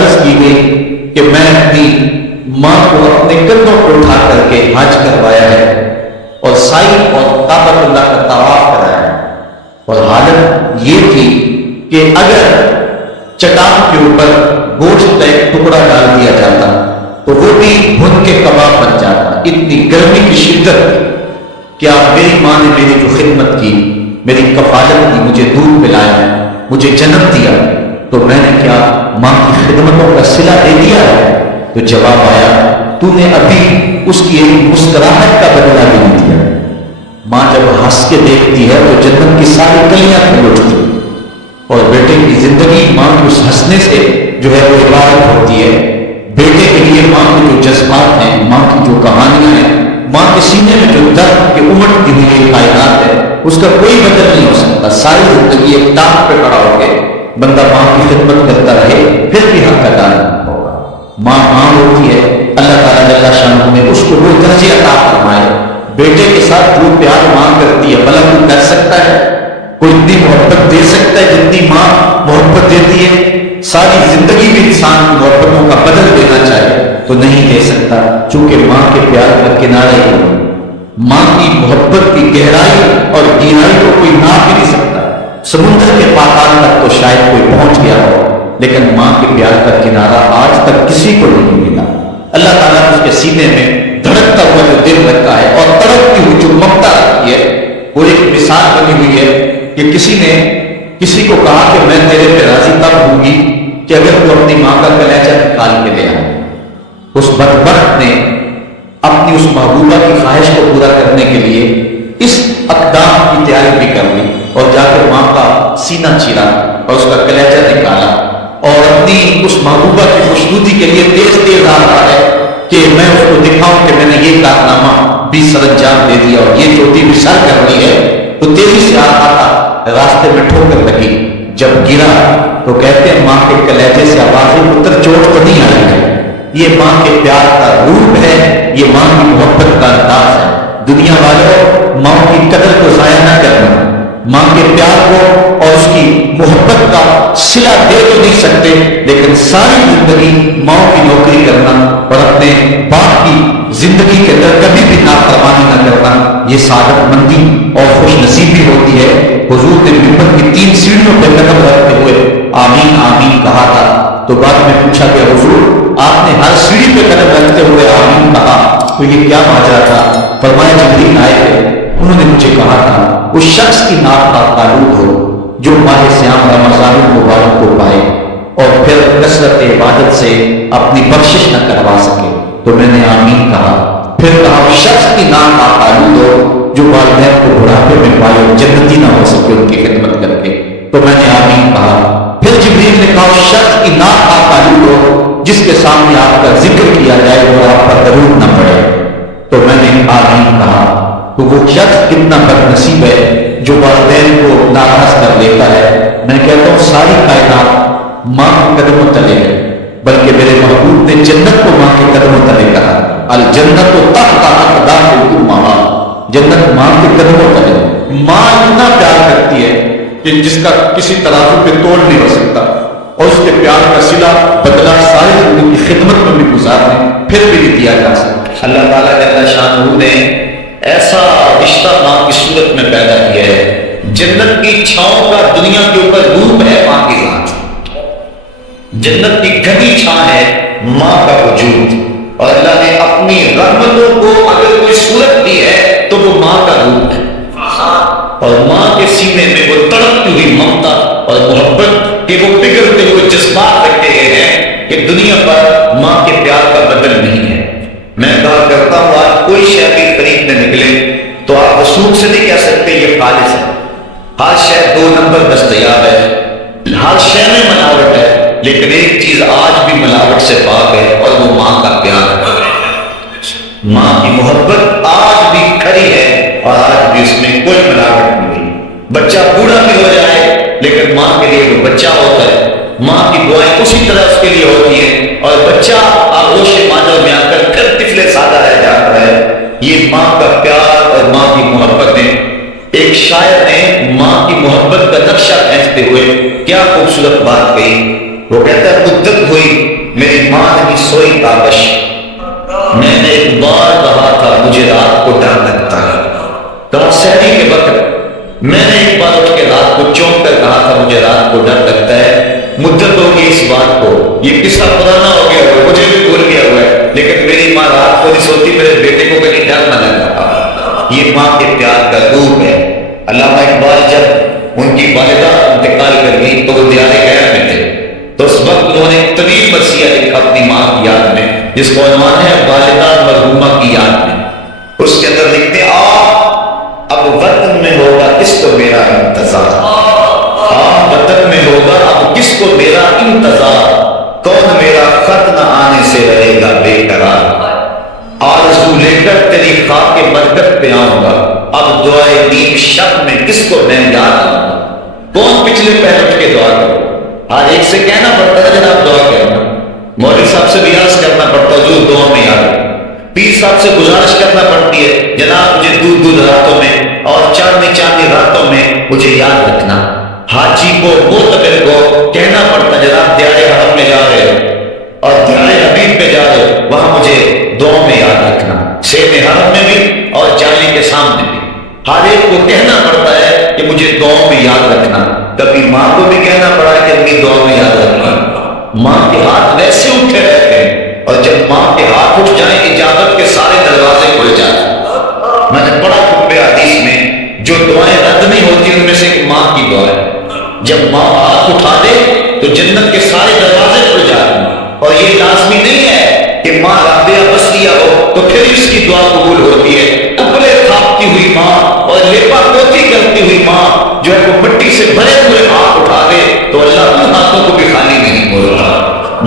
عرض کی گئی کہ میں اپنی ماں کو اپنے کندھوں پر اٹھا کر کے حج کروایا ہے اور سائی اور کعبۃ اللہ کا طواف کرایا ہے، اور حالت یہ تھی کہ اگر چٹان کے اوپر گوشت کا ایک ٹکڑا ڈال دیا جاتا تو وہ بھی بھن کے کباب بن جاتا۔ اتنی گرمی کی شدت تھی کہ آپ میری ماں نے میری جو خدمت کی، میری کفالت کی، مجھے دودھ پلایا، مجھے جنم دیا، تو میں نے کیا ماں کی خدمتوں کا صلہ دے دیا ہے؟ تو جواب آیا تو نے ابھی اس کی ایک مسکراہٹ کا بدلہ بھی نہیں دیا۔ ماں جب ہنس کے دیکھتی ہے تو جنت کی ساری کلیاں کھل اٹھتی، اور بیٹے کی زندگی ماں کے اس ہنسنے سے جو ہے وہ عبارت ہوتی ہے۔ بیٹے کے لیے ماں کے جو جذبات ہیں، ماں کی جو کہانیاں ہیں، ماں کے سینے میں جو درد کے امٹتی ہوئی ایک کائنات ہے، اس کا کوئی بدل نہیں ہو سکتا۔ ساری زندگی ایک ٹانگ پہ کھڑا ہو کے بندہ ماں کی خدمت کرتا رہے پھر بھی حق ادا نہیں ہوگا۔ ماں ماں ہوتی ہے، اللہ تعالیٰ جل شانہ نے اس کو وہ درجے عطا فرمائے۔ بیٹے کے ساتھ جو پیار ماں کرتی ہے بھلا کوئی کر سکتا ہے؟ کوئی اتنی محبت دے سکتا ہے جتنی ماں محبت دیتی ہے؟ ساری زندگی بھی انسان کی محبتوں کا بدل دینا چاہے تو نہیں دے سکتا، چونکہ ماں کے پیار کا کنارہ ہی نہیں۔ ماں کی محبت کی گہرائی اور گہرائی کو کوئی ناپ ہی نہیں سکتا۔ سمندر کے پاتال تک تو شاید کوئی پہنچ گیا ہو، لیکن ماں کے پیار کا کنارہ آج تک کسی کو نہیں ملا۔ اللہ تعالیٰ نے اس کے سینے میں دھڑکتا ہوا جو دل رکھا ہے اور تڑپتی ہوئی جو ممتا رکھی ہے، وہ ایک مثال بنی ہوئی ہے کہ کسی نے کسی کو کہا کہ میں تیرے پہ راضی تب ہوں گی کہ اگر تو اپنی ماں کا کلیجہ نکال کے لے آئے۔ اس بدبخت نے اپنی اس محبوبہ کی خواہش کو پورا کرنے کے لیے اس اقدام کی تیاری بھی کر لی اور جا کر ماں کا سینہ چیرا اور اس کا کلیجہ نکالا، اور اپنی اس محبوبہ کی خوشنودی کے لیے تیز تیز آ رہا ہے کہ میں اس کو دکھاؤں کہ میں نے یہ کارنامہ بھی سر انجام دے دیا اور یہ چوٹی بھی سر کر لی ہے۔ تو تیزی سے آ رہا تھا، راستے میں ٹھوکر لگی، جب گرا تو کہتے ہیں ماں کے کلیجے سے آوازیں پتر چوٹ تو نہیں آئی ہے۔ یہ ماں کے پیار کا روپ ہے، یہ ماں کی محبت کا انداز ہے۔ دنیا والوں، ماں کی قدر کو ضائع نہ کرنا، ماں کے پیار کو اور اس کی محبت کا صلہ دے تو نہیں سکتے، لیکن ساری زندگی ماں کی نوکری کرنا اور اپنے باپ کی زندگی کے اندر کبھی بھی نافرمانی نہ کرنا، یہ سعادت مندی اور خوش نصیبی ہوتی ہے۔ حضور نے منبر کی 3 سیڑھیوں پہ قدم رکھتے ہوئے آمین آمین کہا تھا، تو بعد میں پوچھا کہ حضور آپ نے ہر سیڑھی پہ قدم رکھتے ہوئے آمین کہا، تو یہ کیا ماجرا تھا؟ فرمایا جبرائیل آئے تھے، انہوں نے مجھے کہا تھا اس شخص کی ناک کا تعلق ہو جو ماہ صیام رمضان المبارک کو پائے اور پھر کثرت عبادت سے اپنی بخشش نہ کروا سکے، تو میں نے آمین کہا۔ پھر کہا اس شخص کی ناک کا تعلق ہو جو والدین کو بڑھاپے میں پائے اور جنتی نہ ہو سکے ان کی خدمت کر کے، تو میں نے آمین کہا۔ پھر جبریل نے کہا اس شخص کی ناک کا تعلق ہو جس کے سامنے آپ کا ذکر کیا جائے اور آپ پر درود نہ پڑے، تو میں نے آمین کہا۔ تو وہ شخص کتنا بد نصیب ہے جو والدین کو ناراض کر لیتا ہے۔ میں کہتا ہوں ساری کائنات ماں کے قدموں تلے ہے، بلکہ میرے محبوب نے جنت کو ماں کے قدموں تلے کہا، الجنت تحت اقدام الامہات، جنت ماں کے قدموں تلے۔ ماں اتنا پیار کرتی ہے کہ جس کا کسی ترازو پہ تول نہیں ہو سکتا، اور اس کے پیار کا صلہ بدلہ ساری زندگی کی خدمت میں بھی گزارنے پھر بھی نہیں دیا جا سکتا۔ اللہ تعالیٰ جل شانہ نے ایسا رشتہ ماں کی صورت میں پیدا کیا ہے، جنت کی چھاؤں کا دنیا کے اوپر روپ ہے ماں کی ذات، جنت کی گھنی چھاں ہے ماں کا وجود، اور اللہ نے اپنی رحمتوں کو اگر کوئی صورت دی ہے تو وہ ماں کا روپ ہے، اور ماں کے سینے میں وہ تڑپتی ہوئی ممتا اور محبت کہ وہ پگھلتے ہوئے جذبات رکھے گئے ہیں کہ دنیا پر ماں کے پیار کا بدل نہیں ہے۔ میں کہا کرتا ہوں آج کوئی شے بھی خریدنے نکلے تو آپ رسوخ سے نہیں کہہ سکتے یہ خالص ہے، ہر شے 2 نمبر دستیاب ہے، ہر شے میں ملاوٹ ہے، لیکن ایک چیز آج بھی ملاوٹ سے پاک ہے اور وہ ماں کا پیار ہے۔ ماں کی محبت آج بھی کھری ہے اور آج بھی اس میں کوئی ملاوٹ نہیں۔ بچہ بوڑھا بھی ہو جائے لیکن ماں کے لیے وہ بچہ ہوتا ہے، ماں کی دعائیں اسی طرح اس کے لیے ہوتی ہیں، اور بچہ آغوش مادر میں آ کر پھر طفل سادہ رہ جاتا ہے۔ یہ ماں کا پیار اور ماں کی محبت ہے۔ ایک شاعر نے ماں کی محبت کا نقشہ کھینچتے ہوئے کیا خوبصورت بات کہی وہ کہتا ہے مدت ہوئی میری ماں نہیں سوئی تابش، میں نے ایک بار کہا تھا مجھے رات کو ڈر لگتا ہے، کہا سحری کے وقت میں نے ایک بار اٹھ کے رات کو چونک کر کہا تھا مجھے رات کو ڈر لگتا ہے، مدت ہوگی اس بات کو، یہ قصہ پرانا ہو گیا ہوا مجھے بھی بھول گیا ہوا ہے، لیکن میری ماں رات کو نہیں سوتی، میرے بیٹے کو کہیں ڈر نہ لگا۔ یہ ماں کے پیار کا روپ ہے۔ علامہ اقبال جب ان کی والدہ انتقال کر گئی تو وہ دیار غیر میں تھے، تو اس وقت انہوں نے ایک طویل مرثیہ لکھا اپنی ماں کی یاد میں، جس کو عنوان ہے والدہ مرحومہ کی یاد میں۔ اس کے اندر لکھتے اب وطن میں ہوگا کس کو میرا انتظار، وطن میں ہوگا اب کس کو میرا انتظار، کون میرا خط نہ آنے سے رہے گا بے قرار، آرزو لے کر تیری خاک برکت پہ آؤں گا، اب دعائے نیم شب میں کس کو میں یاد آؤں گا، کون پچھلے پہر اٹھ کے دعا کرے، آج ایک سے کہنا پڑتا ہے جناب دعا کرنا، مولوی صاحب سے ریاض کرنا پڑتا ہے جو دعا میں یاد ہے، پیر صاحب سے گزارش کرنا پڑتی ہے جناب مجھے دودھ دودھ راتوں میں اور چاندنی چاندنی راتوں میں مجھے یاد رکھنا، حاجی کو معتمر کو کہنا پڑتا جناب دیارے حرم میں جا رہے ہو اور دیارے حبیب پہ جا رہے ہو وہاں مجھے دعا میں یاد رکھنا، سین حرم میں بھی اور جالی کے سامنے بھی ہر ایک کو کہنا پڑتا ہے کہ مجھے دعا میں یاد رکھنا۔ کبھی ماں کو بھی کہنا پڑا کہ اپنی دعا میں یاد رکھنا۔ ماں کے ہاتھ ویسے اٹھے رہتے ہیں اور جب ماں کے ہاتھ اٹھ جائیں اجابت کے سارے دروازے کھل جاتے ہیں۔ میں نے پڑھا خطبہ حدیث میں جو دعائیں رد نہیں ہوتی ان میں سے ایک ماں کی دعا ہے، جب ماں ہاتھ اٹھا دے تو جنت کے سارے دروازے کھل جاتے ہیں، اور یہ لازمی نہیں ہے کہ ماں رابعہ بسریہ ہو تو پھر اس کی دعا قبول ہوتی ہے، کپڑے تھاپتی ہوئی ماں اور لیپا پوتی کرتی ہوئی ماں جو ہے وہ مٹی سے بھرے ہوئے ہاتھ اٹھا دے تو اللہ ان ہاتھوں کو بھی خالی نہیں بولتا۔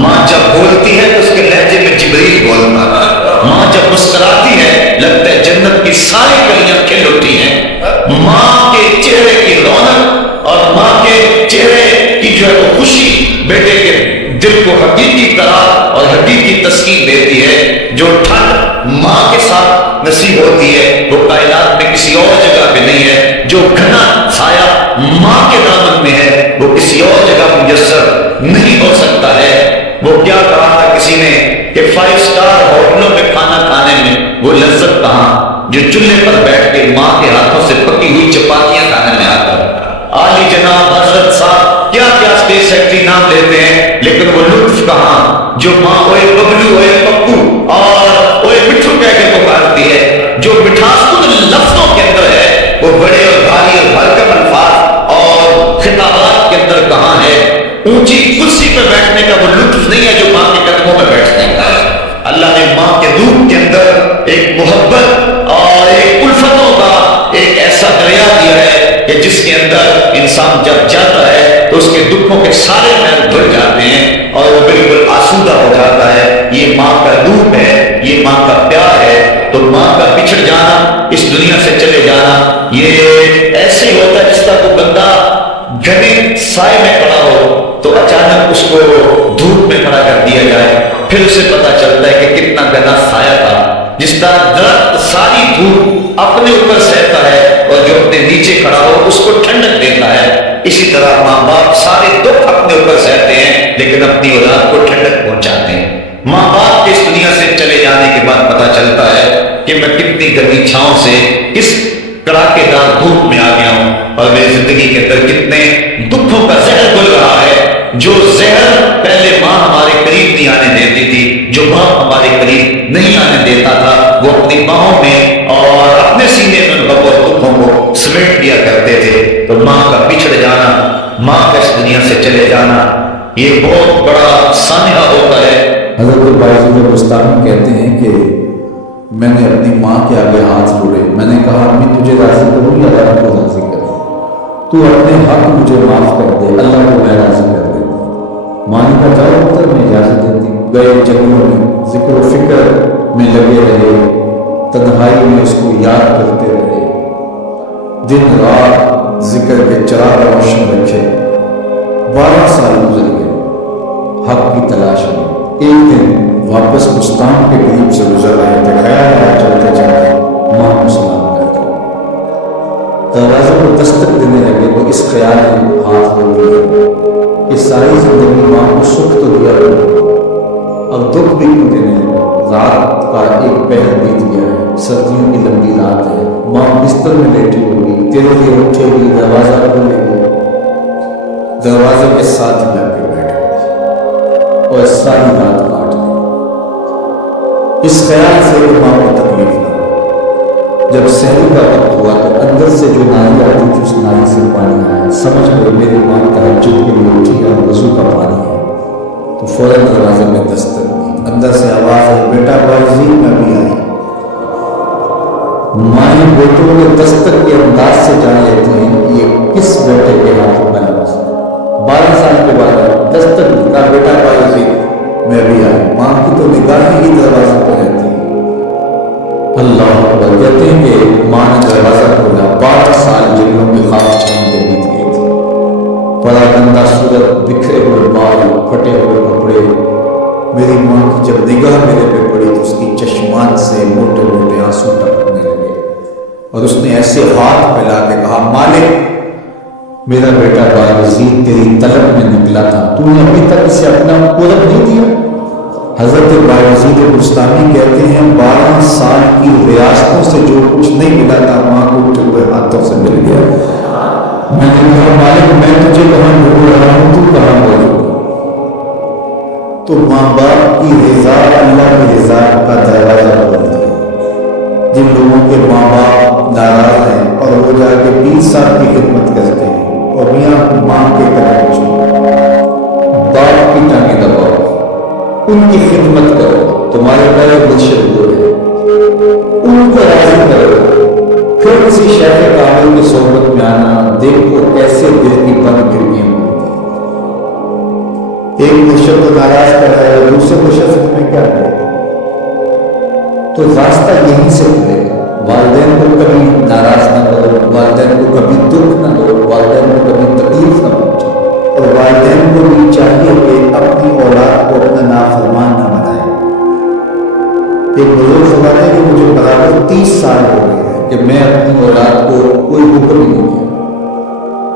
ماں جب بولتی ہے تو اس کے لہجے میں جبریل بولتا ہے، ماں جب مسکراتی ہے لگتا ہے جنت کی ساری کلیاں کھل اٹھی ہیں۔ ماں کے چہرے کی رونق اور ماں کے چہرے کی جو ہے وہ خوشی بیٹے کے دل کو حقیقی قرار اور حقیقی تسکین دیتی ہے۔ جو ٹھنڈ ماں کے ساتھ نصیب ہوتی ہے وہ کائنات میں کسی اور جگہ پہ نہیں ہے، جو گھنا سایہ ماں کے دامن میں ہے وہ کسی اور جگہ میسر نہیں ہو سکتا ہے۔ وہ کیا کہا تھا کسی نے کہ 5 اسٹار ہوٹلوں میں کھانا کھانے میں وہ لذت کہاں جو چولہے پر بیٹھ کے ماں کے ہاتھوں سے پکی ہوئی چپاتیاں کھانے میں آتا ہے۔ عالی جناب حضرت صاحب کیا کیا اسٹیج سیکرٹری نام لیتے ہیں لیکن وہ لطف کہاں جو ماں اوے ببلو اوے پپو اور اوے مٹھو کہہ کے پکارتی ہے، جو مٹھاس ان لفظوں کے اندر ہے وہ بڑے اور بھاری اور بھرکم الفاظ اور خطابات کے اندر کہاں ہے۔ اونچی کرسی پہ بیٹھنے کا وہ لطف نہیں ہے جو ماں کے قدموں میں بیٹھنے کا ہے۔ اللہ نے ماں کے دودھ کے اندر ایک محبت اور ایک الفتوں کا ایک ایسا دریا دیا ہے کہ جس کے اندر انسان جب جاتا ہے تو اس کے دکھوں کے سارے محل دھل جاتے ہیں اور وہ بالکل آسودہ ہو جاتا ہے۔ یہ ماں کا روپ ہے، یہ ماں کا پیار ہے۔ تو ماں کا بچھڑ جانا، اس دنیا سے چلے جانا، یہ ایسے ہی ہوتا ہے جس طرح کوئی بندہ گھنے سائے میں کھڑا ہو تو اچانک اس کو دھوپ میں کھڑا کر دیا جائے، پھر اسے پتا چلتا ہے کہ کتنا گھنا سایہ تھا۔ جس طرح درخت ساری دھوپ اپنے اوپر سہتا ہے اور جو اپنے نیچے کھڑا ہو اس کو ٹھنڈک دیتا ہے، اسی طرح ماں باپ سارے دکھ اپنے اوپر سہتے ہیں لیکن اپنی اولاد کو ٹھنڈک پہنچاتے ہیں۔ ماں باپ کے اس دنیا سے چلے جانے کے بعد پتا چلتا ہے کہ میں کتنی گرمی چھاؤں سے کس کڑاکے دار دھوپ میں آ گیا ہوں اور میری زندگی کے اندر کتنے دکھوں کا زہر گل رہا ہے۔ جو زہر پہلے ماں ہمارے قریب نہیں آنے دیتی تھی، جو باپ ہمارے قریب نہیں آنے دیتا تھا، وہ اپنی باہوں میں اور اپنے سینے میں ان دکھوں کو سمیٹ دیا کرتے تھے۔ تو ماں کا بچھڑ جانا، ماں کا اس دنیا سے چلے جانا یہ بہت بڑا سانحہ ہوتا ہے۔ حضرت باعزت بستانی کہتے ہیں کہ میں نے اپنی ماں کے آگے ہاتھ جوڑے، میں نے کہا امی تجھے راضی کروں یا اللہ کو راضی کروں، تو اپنے حق مجھے معاف کر دے، اللہ کو میں راضی کر دے۔ ماں نے کہا جاؤ پتر میں اجازت دیتی ہوں۔ گئے جنگلوں میں ذکر و فکر میں لگے رہے، تنہائی میں اس کو یاد کرتے رہے، دن رات ذکر کے چراغ روشن رکھے۔ 12 سال گزر گئے حق کی تلاش میں۔ ایک دن واپس بستان کے قریب سے گزر رہے تھے، خیال آیا چلتے چلتے ماں کو سلام کر دیا۔ دروازے کو دستک دینے لگے تو اس خیال میں ہاتھ ہو گیا کہ ساری زندگی ماں کو کو دینے لگا۔ رات کا ایک پہر بیت گیا ہے، سردیوں کی لمبی رات ہے، ماں بستر میں لیٹی ہوگی، تیرے لیے اٹھے گی، دروازہ کھولے گی، دروازے کے ساتھ میں کے بیٹھ گئی اور ساری رات کاٹ لی، اس خیال سے کہ ماں کو تکلیف نہ ہو۔ جب سحری کا وقت ہوا تو اندر سے جو نالی آتی تھی اس نالی سے پانی آیا، سمجھ گئے میری ماں تہجد کے لیے اٹھی ہے، وضو کا پانی ہے، تو فوراً دروازے میں دستک دی، اندر سے آواز آئی، بیٹا باجی میں بھی آئی۔ مائیں بیٹوں کے دستک کے انداز سے جان لیتی ہیں کہ یہ کس بیٹے کے ہاتھ میں لباس ہے۔ 12 سال کے بعد دستک دی، کہا بیٹا باجی میں بھی آئی۔ ماں کی تو نگاہیں ہی دروازے پہ رہتی ہیں۔ اللہ اکبر، کہتے ہیں کہ ماں نے دروازہ کھولا، 12 سال جنگلوں کے خواب چھوڑتے بیت گئی تھی، بڑا گندا صورت، بکھرے ہوئے بال، پھٹے ہوئے کپڑے۔ میری ماں کی جب نگاہ میرے پہ پڑی تو اس کی چشمان سے موٹے موٹے آنسو ٹپکنے لگے اور اس نے ایسے ہاتھ پھیلا کے کہا، مالک میرا بیٹا بایزید تیری طلب میں نکلا تھا، تو نے ابھی تک اسے اپنا قرب نہیں دیا۔ حضرت بایزید بستامی کہتے ہیں 12 سال کی ریاستوں سے جو کچھ نہیں ملا تھا ماں کو اٹھے ہوئے ہاتھوں سے مل گیا۔ میں نے کہا، مالک میں تجھے کہاں ڈھونڈ رہا ہوں، تو کہاں موجود؟ تو ماں باپ کی رضا اللہ کی رضا کا دروازہ کھولتی ہے۔ جن لوگوں کے ماں باپ ناراض ہیں اور وہ جا کے 20 سال کی خدمت کرتے ہیں اور میاں ماں کے قدم چھو، باپ کی ٹانگیں دباؤ، ان کی خدمت کرو، تمہارے گھر مرشد دور ہے، ان کو راضی کرو، پھر کسی شیخ کامل کی صحبت میں آنا، دیکھو کیسے دل کی بند گرنیاں ہوتی ہیں۔ ایک مرشد کو ناراض کر رہا ہے اور دوسرے مرشد سے تمہیں کیا کرے گا؟ تو راستہ یہیں سے کھلے گا۔ والدین کو کبھی ناراض نہ کرو، والدین کو کبھی دکھ نہ دو، والدین کو کبھی تکلیف نہ پہنچاؤ، اور والدین کو بھی چاہیے کہ اپنی اولاد کو اپنا نافرمان نہ بنائے۔ ایک بزرگ فرماتے ہیں کہ مجھے برابر 30 سال ہو گئے ہیں کہ میں اپنی اولاد کو کوئی حکم نہیں دیا،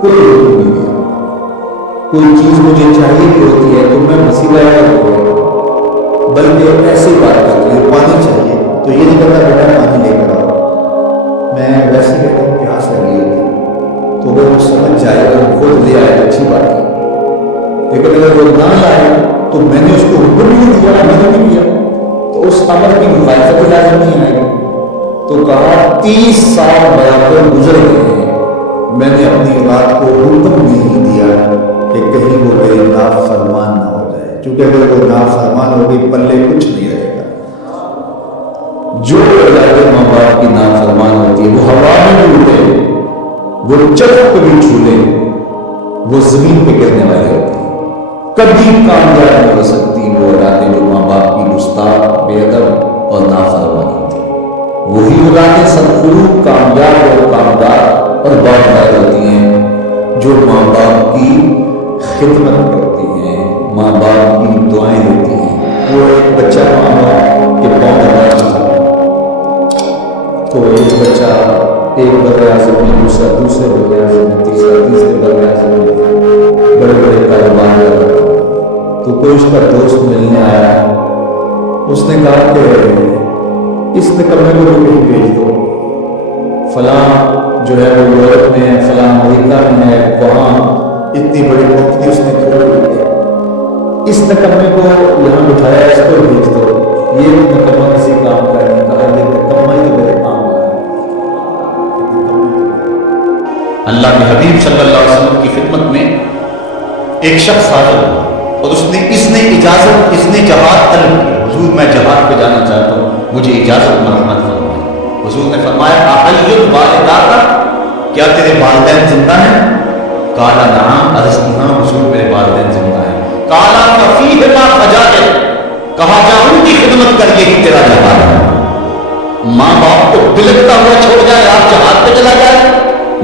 کوئی حکم نہیں دیا، کوئی چیز مجھے چاہیے بھی ہوتی ہے تو میں مسئلہ ہو گیا، بلکہ ایسی بات کرتی ہے، پانی چاہیے تو یہ نہیں کہتا بیٹا پانی لے کر آؤ، میں ویسے کہتا ہوں پیاس لگی ہوگی تو وہ سمجھ جائے گا، خود لے آئے اچھی بات ہے، لیکن اگر وہ نہ لائے تو میں نے اس کو حکم نہیں دیا، میں نے نہیں دیا تو اس امر کی مخالفت لازم نہیں آئے گی۔ تو کہا 30 سال برابر گزر گئے ہیں، میں نے اپنی اولاد کو حکم نہیں دیا کہ کہیں وہ میرے نافرمان نہ ہو جائے، کیونکہ اگر وہ نافرمان ہوگی پلے کچھ نہیں رہے گا۔ جو اولاد ماں باپ کی نافرمان ہوتی ہے وہ ہوا میں بھی اڑے، وہ چرخ کو بھی چھو لے، وہ زمین پہ گرنے والے ہوتے ہیں، کبھی کامیاب نہیں ہو سکتی وہ اولادیں جو ماں باپ کی گستاخ، بے ادب اور نافرمان ہوتی ہیں۔ وہی اولادیں سرخلوق، کامیاب اور کامدار اور باوقار ہوتی ہیں جو ماں باپ کی خدمت کرتی ہیں، ماں باپ کی دعائیں لیتی ہیں۔ وہ ایک بچہ ماں باپ کے پاؤں دباتا تھا تو ایک بچہ ایک بر اعظم میں، دوسرے بر اعظم میں، تیسرے بر اعظم میں بڑے بڑے کاروبار کر رہا تھا، تو کوئی اس کا دوست ملنے آیا، اس نے کہا کہ اس نکمے کو کہیں بھیج دو، فلاں جو ہے وہ یورپ میں ہے، فلاں امریکہ میں ہے، وہاں اتنی بڑی کمپنی اس نے کھول لی ہے، اس نکمے کو یہاں بٹھایا، اس کو بھیج دو، یہ نکمہ کسی کام کا نہیں۔ کہا یہ نکمہ ہی تو میرے کام کا ہے۔ اللہ کے حبیب صلی اللہ علیہ وسلم کی خدمت میں ایک شخص حاضر ہوا اور اس نے اجازت، اس نے جہاد طلب کی، حضور میں جہاد پہ جانا چاہتا ہوں، مجھے اجازت مرحمت فرمائیں۔ حضور نے فرمایا احی والداک، کیا تیرے والدین زندہ ہیں؟ قال نعم، عرض کی ہاں حضور میرے والدین زندہ ہیں۔ قال ففیہما فجاہد، کہا جا ان کی خدمت کر، یہی تیرا جہاد ہے۔ ماں باپ کو بلکتا ہوا چھوڑ جائے، آپ جہاد پہ چلا جائے،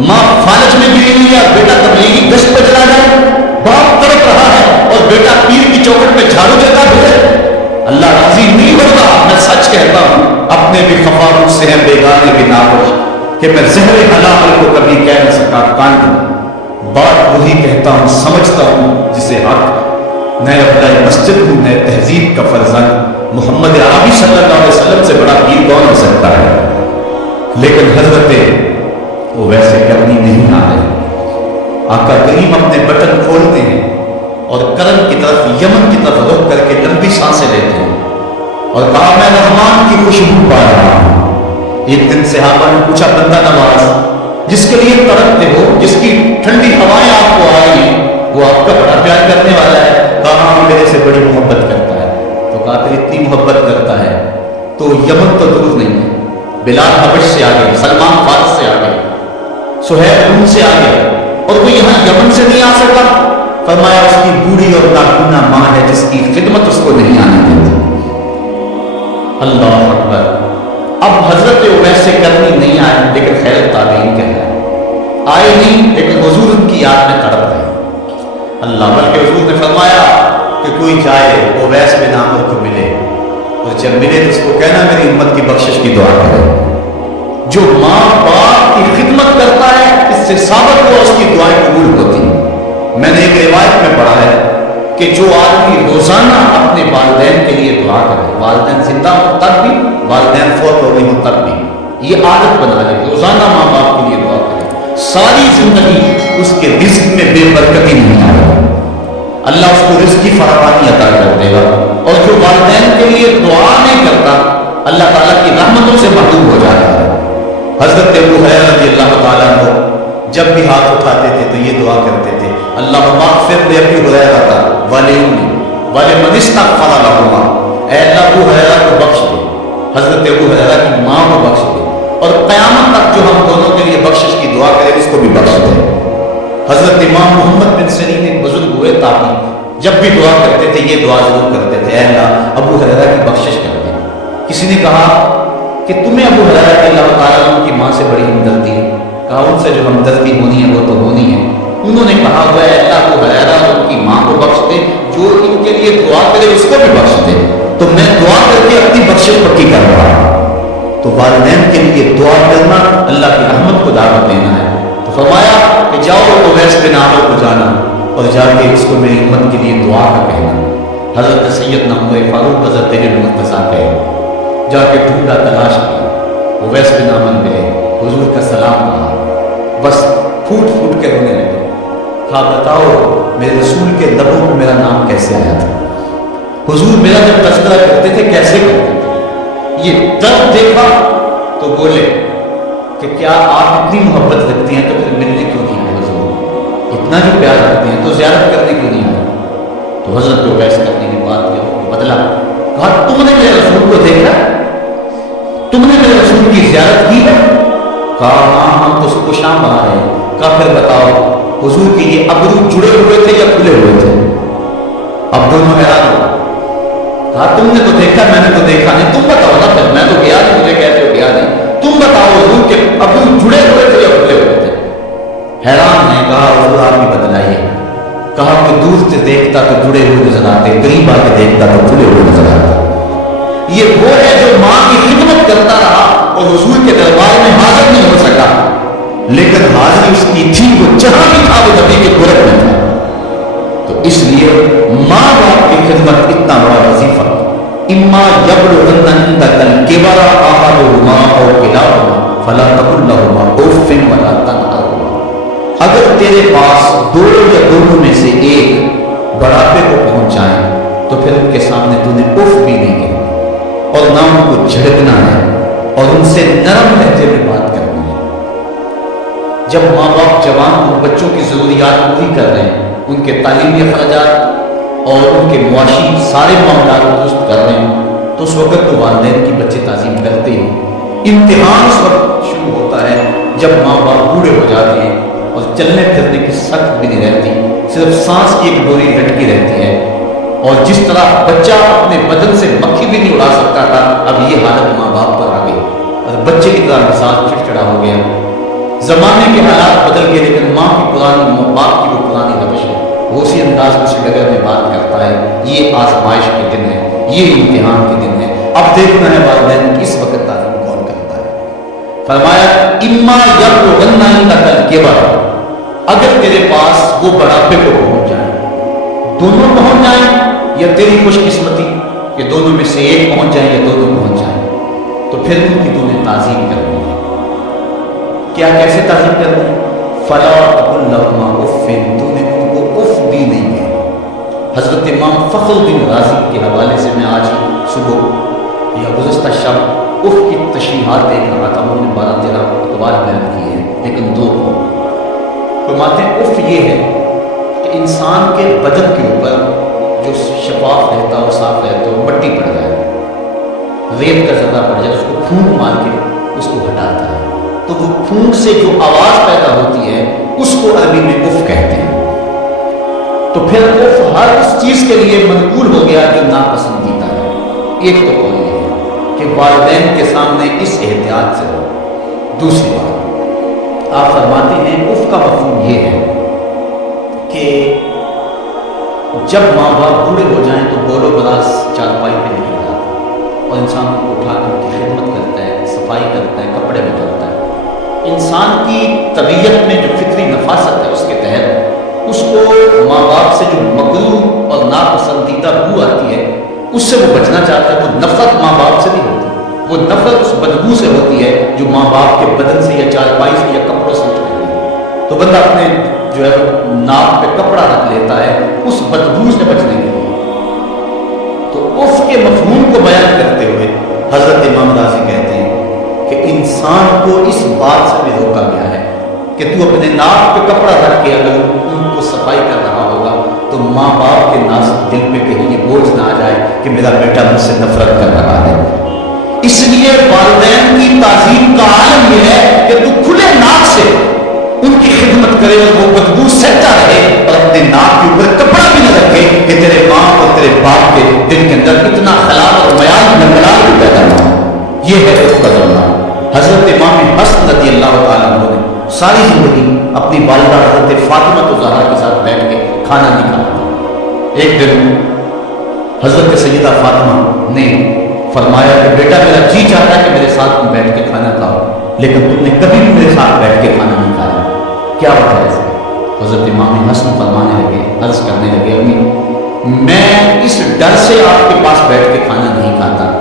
ماں فالج میں گری ہوئی ہے، بیٹا تبلیغی گشت پہ چلا جائے، باپ تڑپ رہا ہے اور بیٹا پیر کی چوکھٹ پہ جھاڑو جگہ بھیجے، اللہ راضی نہیں ہوگا۔ میں سچ کہتا ہوں، اپنے بھی خفا مجھ سے ہے، بیگانے بھی ناخوش، کہ میں زہر حلال کو کبھی کہہ نہ سکا کان، بات وہی کہتا ہوں، سمجھتا ہوں جسے حق، نئے ابلائی مسجد ہوں، نئے تہذیب کا فرزند، محمد عربی صلی اللہ علیہ وسلم سے بڑا پیر کون ہو سکتا ہے؟ لیکن حضرت وہ ویسے کرنی نہیں آ رہے۔ آقا کریم اپنے بٹن کھولتے ہیں اور کرم کی طرف، یمن کی طرف رخ کر کے لمبی سانسیں لیتے ہیں اور کہا میں رحمان کی خوشبو پا رہا ہوں۔ ایک دن صحابہ نے پوچھا بندہ نواز جس کے لیے تڑپتے ہو، جس کی ٹھنڈی ہوائیں آپ کو آئی ہیں، وہ آپ کا بڑا پیار کرنے والا ہے؟ کہا میرے سے بڑی محبت کرتا ہے۔ تو کہا پھر اتنی محبت کرتا ہے تو یمن تو دور نہیں ہے، بلال حبش سے آگے، سلمان فارس سے آگے، سہیل روم سے آگے، اور وہ یہاں یمن سے نہیں آ سکا؟ فرمایا اس کی بوڑھی اور ناخونہ ماں ہے جس کی خدمت اس کو نہیں آنے دیتی۔ اللہ اکبر۔ اب حضرت ویسے کرنی نہیں آئے لیکن خیر تابعین کہہ رہا ہے، آئے نہیں لیکن حضور ان کی یاد میں تڑپ رہے۔ اللہ، بلکہ حضور نے فرمایا کہ کوئی جائے وہ ویس بن عامر کو ملے، اور جب ملے تو اس کو کہنا میری امت کی بخشش کی دعا کرے۔ جو ماں باپ کی خدمت کرتا ہے اس سے ثابت ہوا اس کی دعائیں قبول ہوتی ہیں۔ میں نے ایک روایت میں پڑھا ہے کہ جو آدمی روزانہ اپنے والدین کے لیے دعا کرے، والدین زندہ ہوں تب بھی، والدین فوت ہو گئی ہوں تب بھی، یہ عادت بنا لے روزانہ ماں باپ کے لیے دعا کرے، ساری زندگی اس کے رزق میں بے برکتی نہیں آئے گی، اللہ اس کو رزق کی فراوانی عطا کر دے گا۔ اور جو والدین کے لیے دعا نہیں کرتا اللہ تعالیٰ کی رحمتوں سے محروم ہو جاتا ہے۔ حضرت ابو ہریرہ رضی اللہ تعالیٰ عنہ جب بھی ہاتھ اٹھاتے تھے تو یہ دعا کرتے تھے، اللہم اغفر لأبی ہریرہ ولأمی ولمن استغفر لہما، اے اللہ ابو ہریرہ کو بخش دے، حضرت ابو ہریرہ کی ماں کو بخش دے، اور قیامت تک جو ہم دونوں کے لیے بخشش کی دعا کرے اس کو بھی بخش دے۔ حضرت امام محمد بن سیرین ایک بزرگ ہوئے تابعی، جب بھی دعا کرتے تھے یہ دعا ضرور کرتے تھے، اے اللہ ابو ہریرہ کی بخشش کر دے۔ کسی نے کہا کہ تمہیں ابو ہریرہ کی اللہ تعالیٰ ان کی ماں سے بڑی ہمدردی ہے؟ کہا ان سے جو ہمدردی ہونی ہے وہ تو ہونی ہے۔ انہوں نے کہا وہ اے اللہ ابو ہریرہ ان کی ماں کو بخش دے، جو ان کے لیے دعا کرے اس کو بھی بخش دے، تو میں دعا کر کے اپنی بخشش پکی کر رہا ہوں۔ تو والدین کے لیے دعا کرنا اللہ کی رحمت کو دعوت دینا ہے۔ تو فرمایا کہ جاؤ اویس بن عامر کو جانا اور جا کے اس کو میری امت کے لیے دعا کا کہنا۔ حضرت سیدنا عمر فاروق حضرت دلیل مرتضیٰ گئے، جا کے ڈھونڈا تلاش کیا، اویس بن عامر ملے، حضور کا سلام کہا، بس پھوٹ پھوٹ کے رونے لگے۔ کہا بتاؤ میرے رسول کے لبوں کو میرا نام کیسے آیا تھا؟ حضور میرا جب تذکرہ کرتے تھے کیسے کرتے تھے؟ یہ درد دیکھا تو بولے کہ کیا آپ اتنی محبت رکھتی ہیں تو پھر ملنے کیوں نہیں آئے حضور؟ اتنا جو پیار رکھتے ہیں تو زیارت کرنے کیوں نہیں آئے؟ تو حضرت کو ویسے کرنے کی بات بدلا، کہا تم نے میرے رسول کو دیکھا، تم نے میرے رسول کی زیارت کی ہے؟ کہا ہاں ہم تو صبح شام آ رہے ہیں۔ کہا پھر بتاؤ حضور کے یہ ابرو جڑے ہوئے تھے یا کھلے ہوئے تھے؟ اب دونوں حیران ہو، کہا تم نے تو دیکھا میں نے تو دیکھا نہیں، تم بتاؤ نا، پھر میں تو گیا نہیں، مجھے کہتے ہو گیا نہیں، تم بتاؤ حضور کے ابرو جڑے ہوئے تھے یا کھلے ہوئے تھے؟ حیران ہے، کہا حضور آپ بھی بتلائیے۔ کہا کہ دور سے دیکھتا تو جڑے ہوئے نظر آتے، قریب آ کے دیکھتا تو کھلے ہوئے نظر آتے۔ یہ وہ ہے جو ماں کی خدمت کرتا رہا اور حضور کے دربار میں حاضر نہیں ہو سکا، لیکن حاضری اس کی تھی، وہ جہاں بھی تھا وہ نبی کے قرب میں تھا۔ تو اس لیے ماں باپ کی خدمت اتنا بڑا وظیفہ، اما یبلغن عندک الکبر احدہما او کلاہما فلا تقل لہما اف ولا تنہرہما، اگر تیرے پاس دو یا دونوں میں سے ایک بڑھاپے کو پہنچ جائیں تو پھر ان کے سامنے تو نے اف بھی نہیں کہنا اور نہ ان کو جھڑکنا ہے اور ان سے نرم لہجے میں بات کرنی ہے۔ جب ماں باپ جوان ان بچوں کی ضروریات پوری کر رہے ہیں، ان کے تعلیمی اخراجات اور ان کے معاشی سارے معاملات درست کر رہے ہیں، تو اس وقت تو والدین کی بچے تعظیم کرتے ہیں۔ امتحان اس وقت شروع ہوتا ہے جب ماں باپ بوڑھے ہو جاتے ہیں اور چلنے پھرنے کی سخت بھی نہیں رہتی، صرف سانس کی ایک ڈوری لٹکی رہتی ہے، اور جس طرح بچہ اپنے بدن سے مکھی بھی نہیں اڑا سکتا تھا، اب یہ حالت ماں باپ پر آ گئی اور بچے کی طرح مزاج چڑچڑا ہو گیا۔ زمانے کے حالات بدل گئے لیکن ماں کی پرانی، باپ کی وہ پرانی روش ہے، وہ اسی انداز میں شگر میں بات کرتا ہے۔ یہ آزمائش کے دن ہے، یہ امتحان کے دن ہے، اب دیکھنا ہے والدین کی اس وقت تعلیم کون کرتا ہے۔ فرمایا اما یبلغن عندک الکبر، اگر تیرے پاس وہ بڑھاپے کو پہنچ جائیں، دونوں پہنچ جائیں یا تیری خوش قسمتی کہ دونوں میں سے ایک پہنچ جائیں یا دونوں پہنچ جائیں، تو پھر ان کی تو نے تعظیم کرنی ہے۔ کیا کیسے تعظیم کرنی ہے؟ فلا تقل لهما اف، تو نے ان کو اف بھی نہیں ہے۔ حضرت امام فخر الدین رازی کے حوالے سے میں آج صبح یا گزشتہ شب اف کی تشریحات دیکھ رہا تھا، انہوں نے 12-13 اقوال بیان کیے ہیں، لیکن 2 فرماتے ہیں اف یہ ہے کہ انسان کے بدن کے اوپر جو شفاف رہتا ہے اور صاف رہتا ہے مٹی پڑ جائے، ریت کا ذرہ پڑ جائے، اس کو پھونک مار کے اس کو ہٹاتا ہے، تو وہ پھونک سے جو آواز پیدا ہوتی ہے اس کو عربی میں اف کہتے ہیں۔ تو پھر اف ہر اس چیز کے لیے منقول ہو گیا جو ناپسندیدہ ہے۔ ایک تو قول یہ ہے کہ والدین کے سامنے اس احتیاط سے ہو۔ دوسری بات آپ فرماتے ہیں اف کا مفہوم یہ ہے کہ جب ماں باپ بوڑھے ہو جائیں تو بول و براز چارپائی پہ نہیں جاتا اور انسان کو اٹھا کر کی خدمت کرتا ہے، صفائی کرتا ہے، کپڑے بدلتا ہے۔ انسان کی طبیعت میں جو فطری نفاست ہے اس کے تحت اس کو ماں باپ سے جو مکروہ اور ناپسندیدہ بو آتی ہے اس سے وہ بچنا چاہتا ہے۔ وہ نفرت ماں باپ سے نہیں ہوتی، وہ نفرت اس بدبو سے ہوتی ہے جو ماں باپ کے بدن سے یا چارپائی سے یا کپڑوں سے اٹھتی ہے۔ تو بندہ اپنے جو ہے ناک پہ کپڑا رکھ لیتا ہے اس بدبو سے بچنے کے لیے۔ تو اف کے مفہوم کو بیان کرتے ہوئے حضرت امام رازی کہتے ہیں کہ انسان کو اس بات سے بھی روکا گیا ہے کہ تو اپنے ناک پہ کپڑا رکھ کے اگر ان کو صفائی کر رہا ہوگا تو ماں باپ کے نازک دل پہ کہیں یہ بوجھ نہ آ جائے کہ میرا بیٹا مجھ سے نفرت کر رہا ہے۔ اس لیے والدین کی تعظیم کا عالم یہ ہے کہ تو کھلے ناک سے ان کی خدمت کرے اور وہ بدبو سہتا رہے اور اپنے ناک کے اوپر کپڑا بھی نہ رکھے کہ تیرے ماں اور تیرے باپ کے دل کے اندر اتنا خلال اور میال نملال بھی پیدا نہ ہو۔ یہ ہے اس کا ذمہ۔ حضرت امام حسن رضی اللہ تعالیٰ عنہ نے ساری زندگی اپنی والدہ حضرت فاطمہ الزہرا کے ساتھ بیٹھ کے کھانا نہیں کھاتا۔ ایک دن حضرت سیدہ فاطمہ نے فرمایا کہ بیٹا میرا جی چاہتا ہے کہ میرے ساتھ بیٹھ کے کھانا کھاؤ، لیکن تم نے کبھی بھی میرے ساتھ بیٹھ کے کھانا نہیں کھایا، کیا وجہ ہے اس کی؟ حضرت امام حسن فرمانے لگے، عرض کرنے لگے امی میں اس ڈر سے آپ کے پاس بیٹھ کے کھانا نہیں کھاتا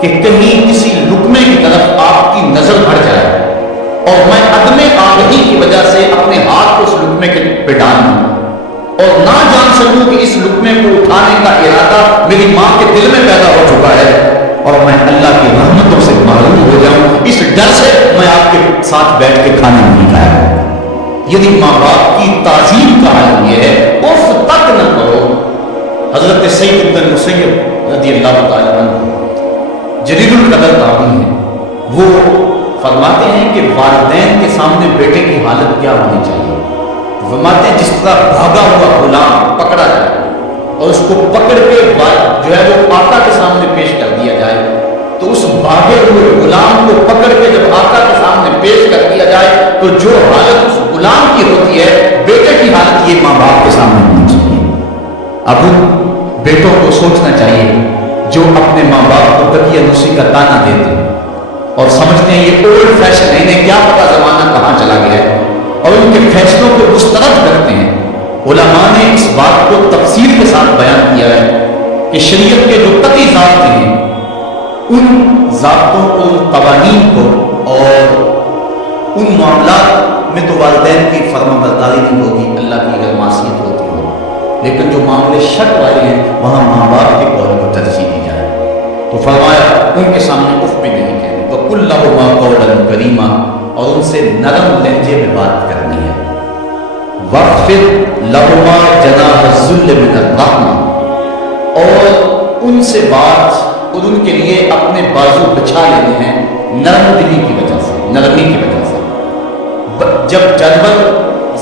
کہ کہیں کسی لقمے کی طرف آپ کی نظر بڑھ جائے اور میں عدم آگہی کی وجہ سے اپنے ہاتھ کو اس لقمے کے پہ ڈال دوں اور نہ جان سکوں کہ اس لقمے کو اٹھانے کا ارادہ میری ماں کے دل میں پیدا ہو چکا ہے اور میں اللہ کی رحمتوں سے محروم ہو جاؤں، اس ڈر سے میں آپ کے ساتھ بیٹھ کے کھانا نہیں کھایا۔ یعنی ماں باپ کی تعظیم کا حال یہ ہے اف تک نہ کرو۔ حضرت سید بن مسیب رضی اللہ تعالیٰ عنہ جلیل القدر تابعی ہیں، وہ فرماتے ہیں کہ والدین کے سامنے بیٹے کی حالت کیا ہونی چاہیے۔ فرماتے ہیں جس طرح بھاگا ہوا غلام پکڑا جائے اور اس کو پکڑ کے جو ہے وہ آقا کے سامنے پیش کر دیا جائے، تو اس بھاگے ہوئے غلام کو پکڑ کے جب آقا کے سامنے پیش کر دیا جائے تو جو حالت اس غلام کی ہوتی ہے بیٹے کی حالت یہ ماں باپ کے سامنے ہونی چاہیے۔ اب بیٹوں کو سوچنا چاہیے جو اپنے ماں باپ کو تکیہ نوسی کا تانا دیتے ہیں اور سمجھتے ہیں یہ اولڈ فیشن ہے، انہیں کیا پتا زمانہ کہاں چلا گیا ہے، اور ان کے فیصلوں کو مسترد کرتے ہیں۔ علماء نے اس بات کو تفصیل کے ساتھ بیان کیا ہے کہ شریعت کے جو قطعی ضابطے ہیں ان ضابطوں کو، ان قوانین کو اور ان معاملات میں تو والدین کی فرما برداری نہیں ہوگی، اللہ کی اگر معصیت ہوتی ہو، لیکن جو معاملے شک والے ہیں وہاں ماں باپ کے قول کو ترجیح دی جائے۔ تو فرمایا ان کے سامنے اف بھی نہیں کہتے، وَقُلْ لَهُمَا قَوْلًا كَرِيمًا، اور ان سے نرم لہجے میں بات کرنی ہے۔ وَاخْفِضْ لَهُمَا جَنَاحَ الذُّلِّ مِنَ الرَّحْمَةِ، اور ان سے بات اور ان کے لیے اپنے بازو بچھا لینے ہیں نرم دلی کی وجہ سے، نرمی کی وجہ سے۔ جب جانور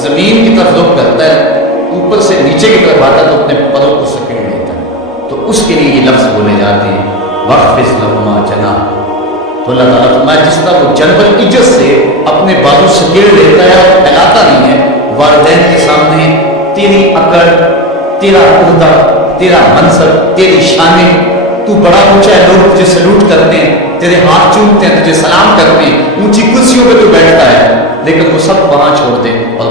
زمین کی طرف رخ کرتا ہے اوپر سے نیچے کی طرف آتا ہے تو اپنے پروں کو سکیڑ لیتا ہے، تو اس کے لیے یہ لفظ بولے جاتے ہیں وَاخْفِضْ لَهُمَا جَنَاحَ۔ تو اللہ تعالیٰ فرمایا جس طرح وہ جانور عزت سے اپنے بازو سکیڑ لیتا ہے اور پھیلاتا نہیں ہے، والدین کے سامنے تیری اکڑ، تیرا عہدہ، تیرا منصب، تیری شانیں، تو بڑا اونچا ہے، لوگ تجھے سلوٹ کرتے ہیں، تیرے ہاتھ چومتے ہیں، تجھے سلام کرتے ہیں، اونچی کرسیوں پہ تو بیٹھتا ہے، لیکن وہ سب وہاں چھوڑ دے اور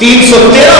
313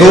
2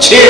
6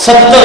70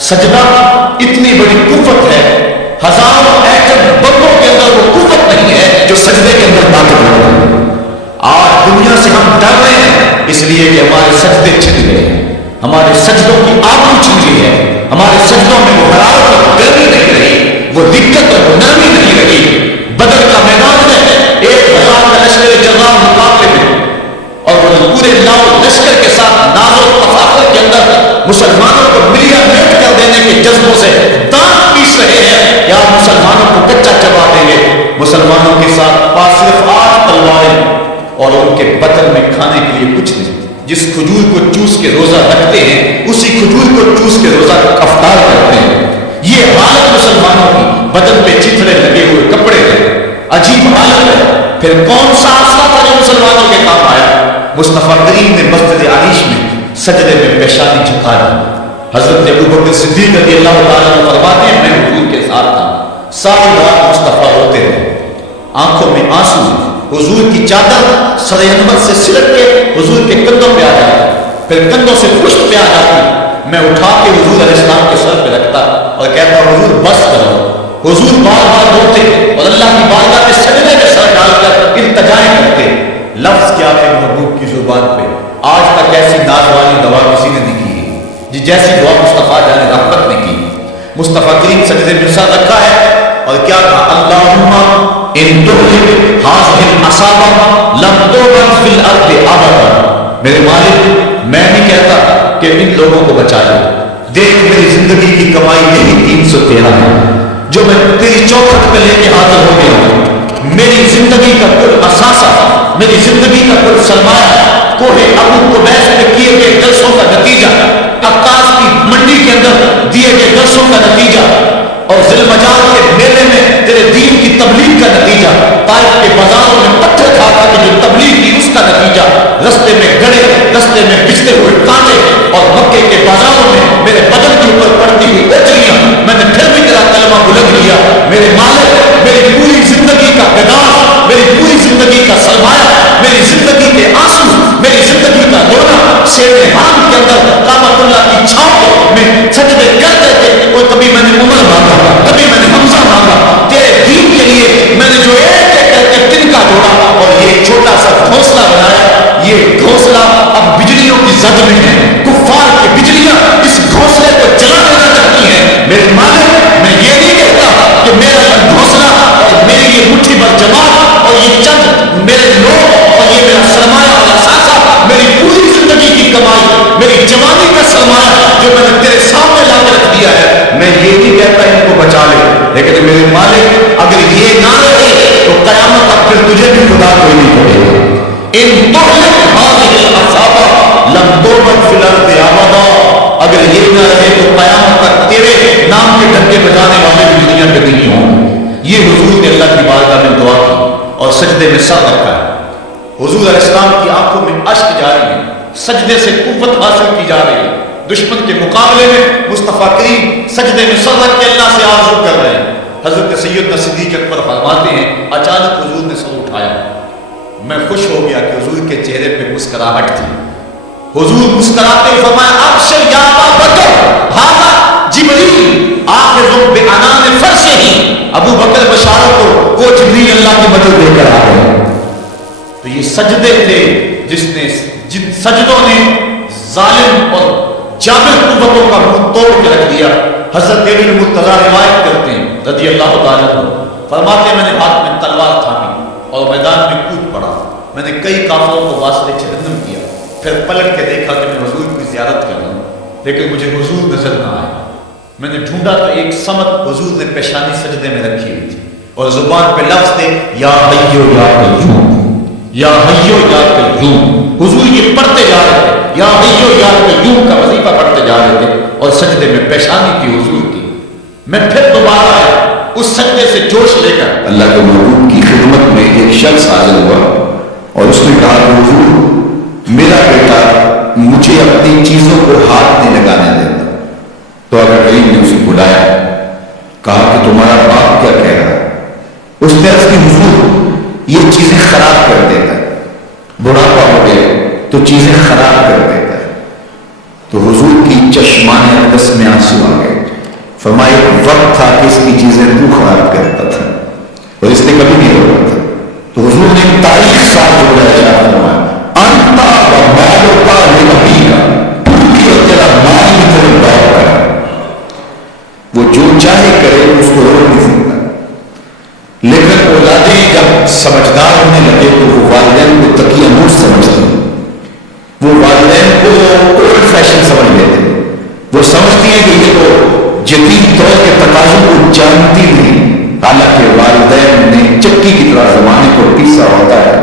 سجدہ اتنی بڑی قوت ہے، ہزاروں ایٹم بمبوں کے اندر وہ قوت نہیں ہے جو سجدے کے اندر طاقت ہے۔ آج دنیا سے ہم ڈر رہے ہیں اس لیے کہ ہمارے سجدے چھن گئے ہیں، ہمارے سجدوں کی آبرو چھن گئی ہے، ہمارے سجدوں میں وہ حرارت اور گرمی نہیں رہی، وہ دقت اور وہ نرمی نہیں رہی۔ بدر کا میدان میں 1000 کا لشکر جرار مقابلے میں اور وہ پورے لاؤ لشکر کے ساتھ ناز و تفاخر کے اندر مسلمانوں کو ملیامیٹ کر دینے کے جذبوں سے دانت پیس رہے ہیں یا مسلمانوں کو کچا چبا دیں گے۔ مسلمانوں کے ساتھ پاس صرف 8 تلواریں اور ان کے بدن میں کھانے کے لیے کچھ نہیں۔ جس کھجور کو چوس کے روزہ رکھتے ہیں اسی کھجور کو چوس کے روزہ افطار کرتے ہیں۔ یہ حالت مسلمانوں کی، بدن پہ چتھڑے لگے ہوئے کپڑے ہیں، عجیب حالت ہے۔ پھر کون سا آسرا تھا جو مسلمانوں کے کام آیا؟ مصطفیٰ کریم نے مسجد عائش میں سجدے میں پیشانی جھکا دی۔ حضرت ابوبکر صدیق رضی اللہ تعالیٰ عنہ فرماتے ہیں میں حضور کے ساتھ تھا، ساری رات مصطفیٰ روتے رہے، آنکھوں میں آنسو، حضور کی چادر سر انور سے سلٹ کے حضور کے کندھوں پہ آ جاتی، پھر کندھوں سے پشت پہ آ جاتی، میں اٹھا کے حضور علیہ السلام کے سر پہ رکھتا اور کہتا حضور بس کرو۔ حضور بار بار روتے اور اللہ کی بارگاہ میں سجدے میں سر ڈال کر التجائیں کرتے۔ لفظ کیا تھے محبوب کی زبان پہ؟ آج تک ایسی ناز والی دعا کسی نے نہیں کی جیسی دعا مصطفیٰ جان رحمت نے کی۔ مصطفیٰ کریم سجدے میں سر رکھا ہے اور کیا کہا؟ اللہم ان تہلک ہذہ العصابہ لم تعبد فی الارض ابدا۔ میرے مالک میں نہیں کہتا کہ ان لوگوں کو بچا لے، دیکھ میری زندگی کی کمائی یہی 313 ہے جو میں تیری چوکھٹ پہ لے کے حاضر ہو گیا ہوں۔ میری زندگی کا کل اثاثہ، میری زندگی کا کل سرمایہ کوہ ابو قبیس میں کیے گئے جلسوں کا نتیجہ، عکاس کی منڈی کے اندر دیے گئے جلسوں کا نتیجہ اور ذی المجال کے میلے میں تیرے دین کی تبلیغ کا نتیجہ، طائف کے بازاروں میں پتھر کھا کر کے جو تبلیغ کی اس کا نتیجہ، رستے میں گڑے، رستے میں بچھتے ہوئے کانٹے اور مکے کے بازاروں میں میرے بدن کے اوپر پڑتی ہوئی اوچھلیاں، میں نے پھر بھی تیرا کلمہ بلند کیا۔ میرے مالک میری پوری زندگی کا گداز، میری پوری زندگی کا سرمایہ، میری زندگی کے آنسو، میری زندگی کا رونا شیر حرام کے اندر کعبۃ اللہ کی چھاؤں میں سجدے کرتے تھے، اور کبھی میں نے عمر مانگا، کبھی میں نے حمزہ مانگا، تیرے دین کے لیے میں نے جو ایک ایک کر کے تنکا جوڑا اور یہ چھوٹا سا گھونسلہ بنایا، یہ گھونسلہ اب بجلیوں کی زد میں ہے، کفار کی بجلیاں اس گھونسلے کو جلا دینا چاہتی ہیں۔ میرے مالک میں یہ نہیں کہتا کہ میرا یہ گھونسلہ اور میری یہ مٹھی بھر جماعت اور یہ چند میرے لوگ اور یہ میرا سرمایہ اور اثاثہ، میری پوری زندگی کی کمائی، میری جوانی کا سرمایہ جو میں نے تیرے سامنے لا کے رکھ دیا ہے، میں یہ نہیں کہتا ان کو بچا لے، لیکن میرے مالک اگر یہ نہ رہے تو قیامت تک پھر تجھے بھی خدا کوئی نہیں کرے گا۔ ان تہلک ہذہ العصابہ لم تعبد فی الارض ابدا، اگر یہ نہ رہے تو قیامت تک تیرے نام کے ڈنکے بجانے والے بھی دنیا پہ نہیں ہوں۔ یہ حضور نے اللہ کی بارگاہ میں دعا کی اور سجدے میں سر رکھا ہے۔ حضور علیہ السلام کی آنکھوں میں اشک جاری ہے، سجدے سے قوت حاصل کی جا رہی ہے۔ دشمن کے مقابلے میں مصطفیٰ کریم سجدے میں سر رکھ کے اللہ سے آرزو کر رہے ہیں۔ حضرت سیدنا صدیق اکبر فرماتے ہیں اچانک حضور نے سر اٹھایا، میں خوش ہو گیا کہ حضور کے چہرے پہ مسکراہٹ تھی۔ حضور مسکراتے ہوئے فرمایا ابشر یا ابا بکر ھذا جبریل آخذ بعنان فرسہ، ابو بکر بشارت ہو وہ جبریل اللہ کی مدد لے کر آ گئے۔ تو یہ سجدے تھے جن سجدوں نے ظالم اور جابر قوتوں کا منہ توڑ کے رکھ دیا۔ حضرت ابن مرتضیٰ روایت کرتے ہیں رضی اللہ تعالیٰ عنہ، فرماتے ہیں میں نے ہاتھ میں تلوار تھامی اور میدان میں کود پڑا، میں نے کئی کافروں کو واسطے جہنم کیا، پھر پلٹ کے دیکھا کہ میں حضور کی زیارت کر رہا ہوں لیکن مجھے حضور نظر نہ آئے۔ میں نے ڈھونڈا تو ایک سمت حضور نے پیشانی سجدے میں رکھی ہوئی تھی اور زبان پہ لفظ تھے یا حیو یا قیوم، یا حیو یا قیوم۔ حضور یہ پڑھتے جا رہے تھے، یا حیو یا قیوم کا وظیفہ پڑھتے جا رہے تھے اور سجدے میں پیشانی تھی حضور کی۔ میں پھر دوبارہ آیا اس سجدے سے جوش لے کر اللہ کے محبوب کی خدمت میں ایک شخص حاضر ہوا اور اس نے کہا کہ حضور میرا بیٹا مجھے اپنی چیزوں کو ہاتھ نہیں لگانے دیتا۔ تو آقا کریم نے اسے بلایا، کہا کہ تمہارا باپ کیا کہہ رہا ہے؟ اس نے عرض کی حضور یہ چیزیں خراب کر دیتا ہے، بڑھاپا ہو گیا تو چیزیں خراب کر دیتا ہے۔ تو حضور کی چشمان اقدس میں آنسو آ گئے۔ فرمایا وقت تھا کہ اس کی چیزیں تو خراب کرتا تھا اور اس نے کبھی نہیں روکا تھا. تو حضور نے تاریخ ساتھ جوڑا ہے. ارشاد فرمایا انتا و مالکا لابیکا، تو بھی اور تیرا مال بھی تیرے باپ کا ہے. وہ جو چاہے کرے اس کو روک نہیں سکتا. لیکن اولادیں جب سمجھدار ہونے لگے تو وہ والدین کو تقیہ نور سمجھتے ہیں. وہ والدین کو اولڈ فیشن سمجھ لیتے ہیں. وہ سمجھتی ہیں کہ یہ تو جدید دور کے تقاضوں کو جانتی نہیں. حالانکہ والدین نے چکی کی طرح زمانے کو پیسا ہوتا ہے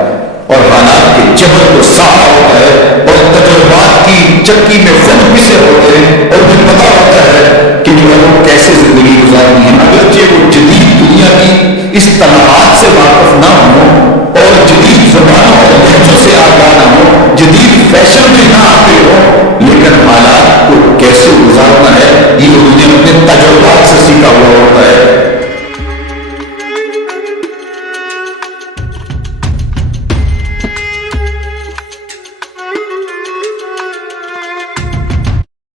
اور حالات کے جبر کو سہا ہوتا ہے اور تجربات کی چکی میں خود پسے ہوتے ہیں اور انہیں پتا ہوتا ہے کہ جو ہے وہ کیسے زندگی گزارنی ہے. اگرچہ وہ جدید دنیا کی اصطلاحات سے واقف نہ ہوں اور جدید زبانوں اور لہجوں سے آگاہ نہ ہو، جدید فیشن میں نہ آتے ہو، لیکن حالات کو کیسے گزارنا